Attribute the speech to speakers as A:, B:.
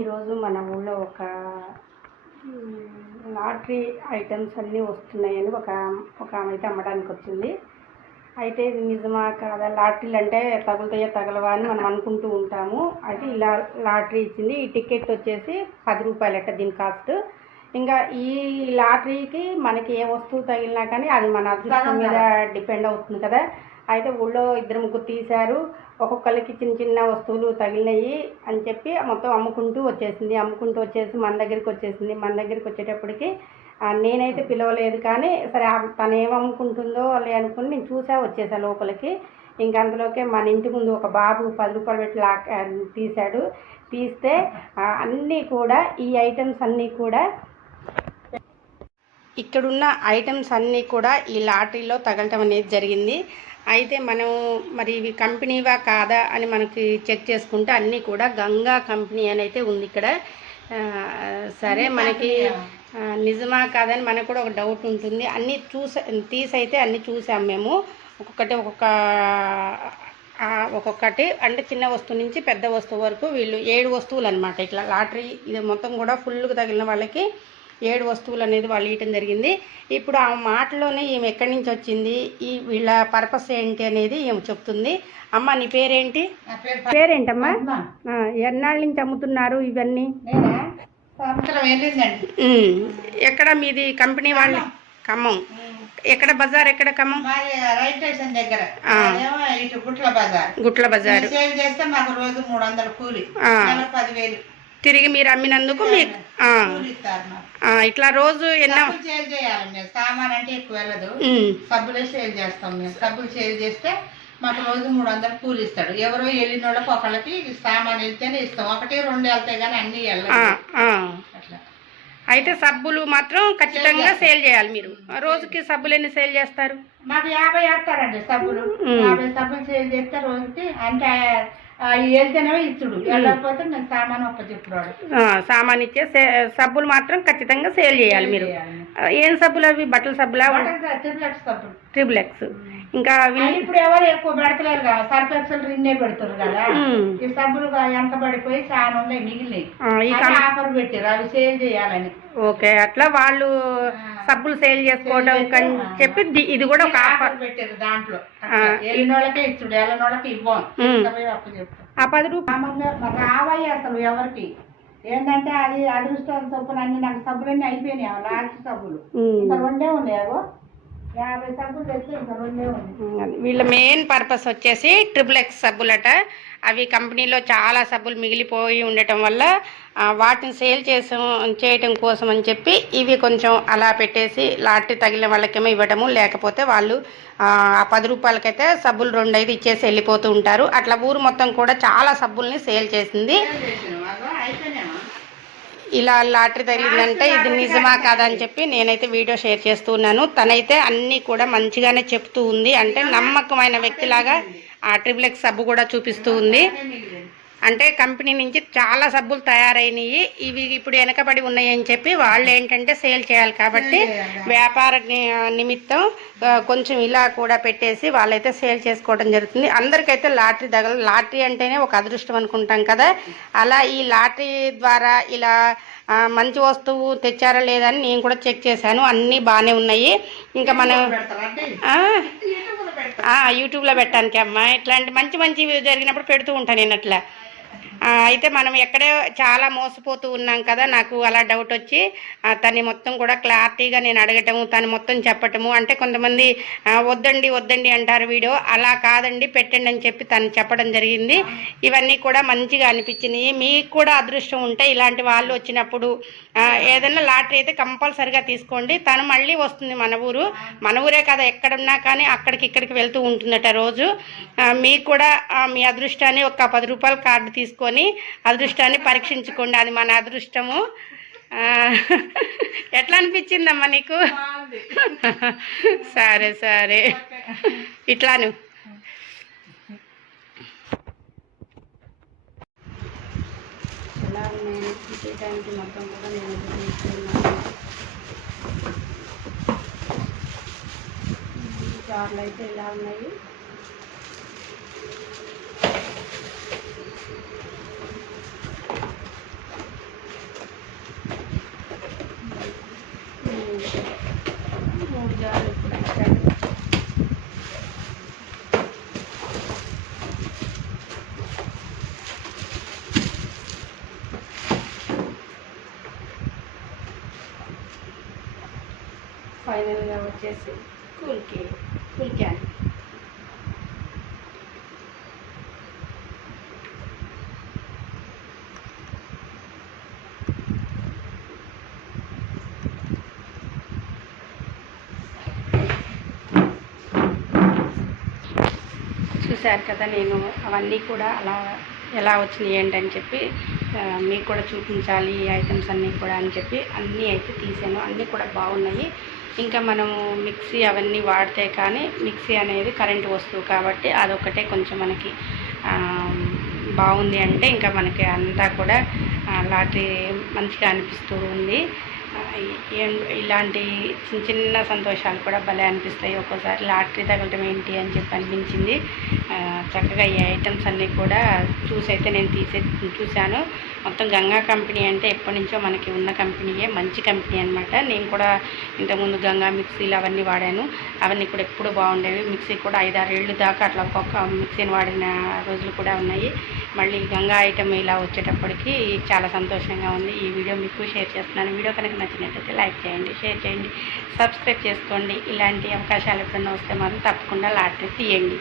A: ఈరోజు మన ఊళ్ళో ఒక లాటరీ ఐటమ్స్ అన్నీ వస్తున్నాయని ఒక ఒక ఆమె అయితే అమ్మడానికి వచ్చింది. అయితే ఇది నిజమా కాదా? లాటరీలు అంటే తగులుతాయో తగలవా అని మనం అనుకుంటూ ఉంటాము. అయితే ఇలా లాటరీ ఇచ్చింది. ఈ టికెట్ వచ్చేసి పది రూపాయలట దీని కాస్ట్. ఇంకా ఈ లాటరీకి మనకి ఏ వస్తువు తగిలినా కానీ అది మన అదృష్టం మీద డిపెండ్ అవుతుంది కదా. అయితే ఊళ్ళో ఇద్దరు ముగ్గురు తీశారు. ఒక్కొక్కరికి చిన్న చిన్న వస్తువులు తగిలినాయి అని చెప్పి మొత్తం అమ్ముకుంటూ వచ్చేసింది. అమ్ముకుంటూ వచ్చేసి మన దగ్గరికి వచ్చేసింది. మన దగ్గరికి వచ్చేటప్పటికి నేనైతే పిలవలేదు కానీ సరే ఆ- తను ఏం అమ్ముకుంటుందో లే అనుకుని నేను చూసా వచ్చేసా లోపలికి. ఇంక అందులోకే మన ఇంటి ముందు ఒక బాబు పది రూపాయలు పెట్టి లా తీశాడు. తీస్తే అన్నీ కూడా ఈ ఐటమ్స్ అన్నీ కూడా ఇక్కడున్న ఐటమ్స్ అన్నీ కూడా ఈ లాటరీలో తగలటం అనేది జరిగింది. అయితే మనం మరి ఇవి కంపెనీవా కాదా అని మనకి చెక్ చేసుకుంటే అన్నీ కూడా గంగా కంపెనీ అని అయితే ఉంది ఇక్కడ. సరే మనకి నిజమా కాదని మనకు కూడా ఒక డౌట్ ఉంటుంది. అన్నీ చూసా తీసైతే అన్నీ చూసాం మేము. ఒక్కొక్కటి ఒక్కొక్క ఒక్కొక్కటి అంటే చిన్న వస్తువు నుంచి పెద్ద వస్తువు వరకు వీళ్ళు ఏడు వస్తువులు అనమాట ఇట్లా లాటరీ ఇది మొత్తం కూడా ఫుల్గా తగిలిన వాళ్ళకి ఏడు వస్తువులు అనేది వాళ్ళు ఇవ్వటం జరిగింది. ఇప్పుడు ఆ మాటలోనే ఈమె ఎక్కడి నుంచి వచ్చింది? ఈ వీళ్ళ పర్పస్ ఏంటి అనేది ఈమె చెప్తుంది. అమ్మ నీ పేరేంటి?
B: నా పేరు
A: పేరేంటమ్మా? ఎన్నాళ్ళ నుంచి అమ్ముతున్నారు ఇవన్నీ? ఎక్కడ మీది కంపెనీ వాళ్ళు ఖమ్మం. ఎక్కడ బజార్ ఎక్కడ ఖమ్మం?
B: స్టేషన్ దగ్గర. గుట్ల బజార్.
A: గుట్ల బజారు.
B: సేల్ చేస్తే మాకు రోజు మూడు వందల కూలి. పదివేలు.
A: తిరిగి మీరు అమ్మినందుకు మీకు ఇట్లా రోజు ఎన్నో
B: సేల్ సామాన్ అంటే ఎక్కువ వెళ్ళదు. సబ్బులే సేల్ చేస్తాం మేము. సబ్బులు సేల్ చేస్తే మాకు రోజు మూడు వందలు కూలి ఇస్తాడు. ఎవరో వెళ్ళిన వాళ్ళకి ఒకళ్ళకి సామాన్ వెళ్తేనే ఇస్తాం. ఒకటి రెండు వెళ్తాయి కానీ అన్ని వెళ్ళదు
A: ఆ.
B: అట్లా.
A: అయితే సబ్బులు మాత్రం ఖచ్చితంగా సేల్ చేయాలి మీరు. రోజుకి సబ్బులు ఎన్ని సేల్ చేస్తారు?
B: మాకు యాభై వేస్తారండి సబ్బులు. యాభై సబ్బులు సేల్ చేస్తే రోజుకి అంటే సామాన్
A: ఇచ్చే సబ్బులు మాత్రం ఖచ్చితంగా సేల్ చేయాలి మీరు. ఏం సబ్బులు అవి? బట్టల సబ్బులా?
B: ట్రిప్లెక్స్
A: ఎక్స్ ఇంకా
B: ఇప్పుడు ఎవరు ఎక్కువ పెడతలేరు కదా సర్ఫెక్సల్ రిన్నే పెడుతున్నారు కదా. ఈ సబ్బులు ఎంత పడిపోయి చాలా ఉన్నాయి మిగిలినాయి. ఆఫర్ పెట్టారు అవి సేల్ చేయాలని.
A: ఓకే అట్లా వాళ్ళు సబ్బులు సేల్ చేసుకోవడం కని చెప్పి ఇది కూడా ఒక ఆఫర్.
B: పెట్టారు దాంట్లో. వెళ్ళిన వాళ్ళకే ఇచ్చుడు వెళ్ళిన వాళ్ళకి ఇవ్వం
A: ఆ పది రూపాయలు
B: రావాయి అసలు ఎవరికి. ఏంటంటే అది అదృష్టం సబ్బులు అన్ని నాకు సబ్బులన్నీ అయిపోయినాయి లాస్ట్ సబ్బులు. ఇంకా రెండే ఉన్నాయో
A: వీళ్ళ మెయిన్ పర్పస్ వచ్చేసి ట్రిపుల్ ఎక్స్ సబ్బులట. అవి కంపెనీలో చాలా సబ్బులు మిగిలిపోయి ఉండటం వల్ల వాటిని సేల్ చేస చేయటం కోసం అని చెప్పి ఇవి కొంచెం అలా పెట్టేసి లాటరీ తగిలిన వాళ్ళకేమో ఇవ్వటము లేకపోతే వాళ్ళు ఆ పది రూపాయలకైతే సబ్బులు రెండు ఐదు ఇచ్చేసి వెళ్ళిపోతూ ఉంటారు. అట్లా ఊరు మొత్తం కూడా చాలా సబ్బుల్ని సేల్ చేసింది. ఇలా లాటరీ తగిలిందంటే ఇది నిజమా కాదా అని చెప్పి నేనైతే వీడియో షేర్ చేస్తూ ఉన్నాను తనైతే అన్నీ కూడా మంచిగానే చెప్తూ ఉంది. అంటే నమ్మకమైన వ్యక్తిలాగా ఆ ట్రిపుల్ ఎక్స్ సబ్బు కూడా చూపిస్తూ ఉంది. అంటే కంపెనీ నుంచి చాలా సబ్బులు తయారైనవి ఇవి ఇప్పుడు వెనకబడి ఉన్నాయి అని చెప్పి వాళ్ళు ఏంటంటే సేల్ చేయాలి కాబట్టి వ్యాపార నిమిత్తం కొంచెం ఇలా కూడా పెట్టేసి వాళ్ళైతే సేల్ చేసుకోవడం జరుగుతుంది. అందరికైతే లాటరీ తగల లాటరీ అంటేనే ఒక అదృష్టం అనుకుంటాం కదా. అలా ఈ లాటరీ ద్వారా ఇలా మంచి వస్తువు తెచ్చారా లేదా అని నేను కూడా చెక్ చేశాను. అన్నీ బాగానే ఉన్నాయి. ఇంకా మనం
B: యూట్యూబ్లో
A: పెట్టడానికి అమ్మ. ఇట్లాంటి మంచి మంచి జరిగినప్పుడు పెడుతూ ఉంటాను నేను అట్లా. అయితే మనం ఎక్కడే చాలా మోసపోతూ ఉన్నాం కదా నాకు అలా డౌట్ వచ్చి ఆ, తన్ని మొత్తం కూడా క్లారిటీగా నేను అడగటము తను మొత్తం చెప్పటము అంటే కొంతమంది వద్దండి వద్దండి అంటారు వీడియో. అలా కాదండి పెట్టండి అని చెప్పి తను చెప్పడం జరిగింది. ఇవన్నీ కూడా మంచిగా అనిపించినాయి. మీకు కూడా అదృష్టం ఉంటే ఇలాంటి వాళ్ళు వచ్చినప్పుడు ఏదైనా లాటరీ అయితే కంపల్సరిగా తీసుకోండి. తను మళ్ళీ వస్తుంది మన ఊరు. మన ఊరే కదా ఎక్కడున్నా కానీ అక్కడికి ఇక్కడికి వెళ్తూ ఉంటుందట రోజు. మీకు కూడా మీ అదృష్టాన్ని ఒక పది రూపాయల కార్డు తీసుకొని అదృష్టాన్ని పరీక్షించుకోండి. అది మన అదృష్టము. ఎట్లా అనిపించిందమ్మా నీకు? సరే సరే. ఇట్లాను. ఎలా ఉన్నాయి చూసేటానికి మొత్తం కూడా నేను అయితే ఇలా ఉన్నాయి? ఫైనల్గా వచ్చేసి కూల్ కేక్ కూల్ క్యాన్ చూశారు కదా నేను అవన్నీ కూడా అలా ఎలా వచ్చినాయి ఏంటని చెప్పి మీకు కూడా చూపించాలి ఈ ఐటమ్స్ అన్నీ కూడా అని చెప్పి అన్నీ అయితే తీసాను. అన్నీ కూడా బాగున్నాయి. ఇంకా మనము మిక్సీ అవన్నీ వాడితే కానీ మిక్సీ అనేది కరెంట్ వస్తువు కాబట్టి అదొకటే కొంచెం మనకి బాగుంది అంటే ఇంకా మనకి అంతా కూడా లాటరీ మంచిగా అనిపిస్తూ ఉంది. ఇలాంటి చిన్న చిన్న సంతోషాలు కూడా భలే అనిపిస్తాయి. ఒక్కోసారి లాటరీ తగలటం ఏంటి అని చెప్పి అనిపించింది. చక్కగా ఈ ఐటమ్స్ అన్నీ కూడా చూసి అయితే నేను తీసే చూశాను. మొత్తం గంగా కంపెనీ అంటే ఎప్పటి నుంచో మనకి ఉన్న కంపెనీయే మంచి కంపెనీ అనమాట నేను కూడా ఇంతకుముందు గంగా మిక్సీలు అవన్నీ వాడాను. అవన్నీ కూడా ఎప్పుడు బాగుండేవి. మిక్సీ కూడా ఐదారు ఏళ్ళు దాకా అట్లా ఒక్కొక్క మిక్సీని వాడిన రోజులు కూడా ఉన్నాయి. మళ్ళీ గంగా ఐటమ్ ఇలా వచ్చేటప్పటికి చాలా సంతోషంగా ఉంది. ఈ వీడియో మీకు షేర్ చేస్తున్నాను. వీడియో కనుక నచ్చినట్లయితే లైక్ చేయండి షేర్ చేయండి సబ్స్క్రైబ్ చేసుకోండి. ఇలాంటి అవకాశాలు ఎప్పుడైనా వస్తే మాత్రం తప్పకుండా లాటరీ తీయండి.